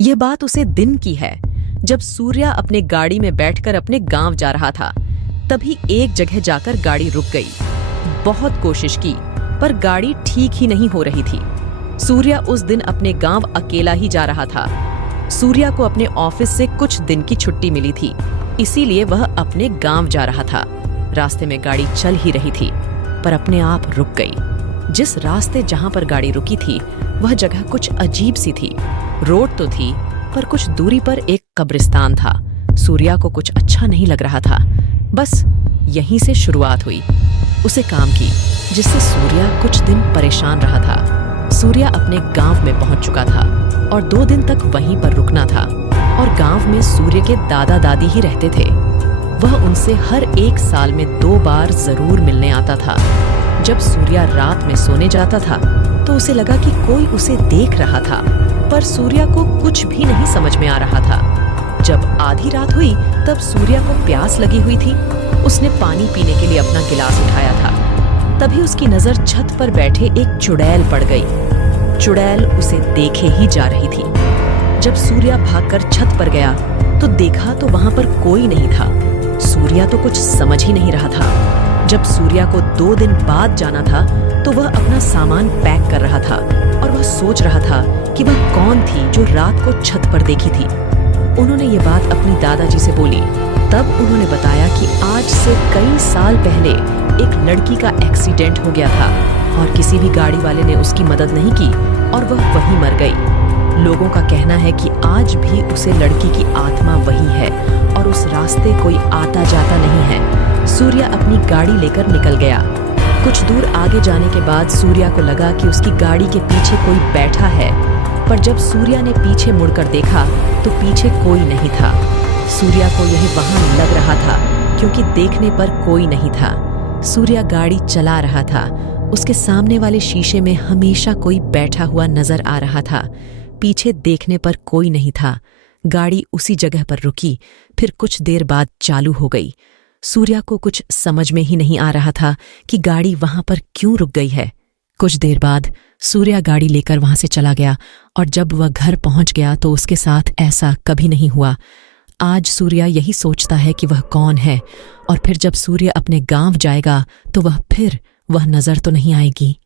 यह बात उसे दिन की है, जब सूर्या अपने गाड़ी में बैठकर अपने गांव जा रहा था। तभी एक जगह जाकर गाड़ी रुक गई। बहुत कोशिश की, पर गाड़ी ठीक ही नहीं हो रही थी। सूर्या उस दिन अपने गांव अकेला ही जा रहा था। सूर्या को अपने ऑफिस से कुछ दिन की छुट्टी मिली थी, इसीलिए वह अपने गांव जा रहा था। रास्ते में गाड़ी चल ही रही थी, पर अपने आप रुक गई। जिस रास्ते जहां पर गाड़ी रुकी थी, वह जगह कुछ अजीब सी थी। रोड तो थी, पर कुछ दूरी पर एक कब्रिस्तान था। सूर्या को कुछ अच्छा नहीं लग रहा था। बस यहीं से शुरुआत हुई उसे काम की, जिससे सूर्या कुछ दिन परेशान रहा था। सूर्या अपने गांव में पहुंच चुका था और 2 दिन तक वहीं पर रुकना था। और गांव में सूर्य के दादा दादी ही रहते थे। वह उनसे हर 1 साल में 2 बार जरूर मिलने आता था। जब सूर्या रात में सोने जाता था, तो उसे लगा कि कोई उसे देख रहा था, पर सूर्या को कुछ भी नहीं समझ में आ रहा था। जब आधी रात हुई, तब सूर्या को प्यास लगी हुई थी। उसने पानी पीने के लिए अपना गिलास उठाया था। तभी उसकी नजर छत पर बैठे एक चुड़ैल पड़ गई। चुड़ैल उसे देखे ही जा रही थी। जब सूर्या भागकर छत पर गया, तो देखा तो वहां पर कोई नहीं था। सूर्या तो कुछ समझ ही नहीं रहा था। जब सूर्या को 2 दिन बाद जाना था, तो वह अपना सामान पैक कर रहा था और वह सोच रहा था कि वह कौन थी जो रात को छत पर देखी थी। उन्होंने ये बात अपनी दादाजी से बोली। तब उन्होंने बताया कि आज से कई साल पहले एक लड़की का एक्सीडेंट हो गया था और किसी भी गाड़ी वाले ने उसकी मदद नहीं की और वह वहीं मर गई। लोगों का कहना है कि आज भी उसे लड़की की आत्मा वही है और उस रास्ते कोई आता जाता नहीं है। सूर्या अपनी गाड़ी लेकर निकल गया। कुछ दूर आगे जाने के बाद सूर्या को लगा कि उसकी गाड़ी के पीछे कोई बैठा है, पर जब सूर्या ने पीछे मुड़कर देखा, तो पीछे कोई नहीं था। सूर्या को यह वहां लग रहा था, क्योंकि देखने पर कोई नहीं था। सूर्या गाड़ी चला रहा था। उसके सामने वाले शीशे में हमेशा कोई बैठा हुआ नजर आ रहा था। पीछे देखने पर कोई नहीं था। गाड़ी उसी जगह पर रुकी, फिर कुछ देर बाद चालू हो गई। सूर्या को कुछ समझ में ही नहीं आ रहा था कि गाड़ी वहां पर क्यों रुक गई है। कुछ देर बाद सूर्या गाड़ी लेकर वहां से चला गया और जब वह घर पहुंच गया, तो उसके साथ ऐसा कभी नहीं हुआ। आज सूर्या यही सोचता है कि वह कौन है, और फिर जब सूर्य अपने गांव जाएगा, तो वह नजर तो नहीं आएगी।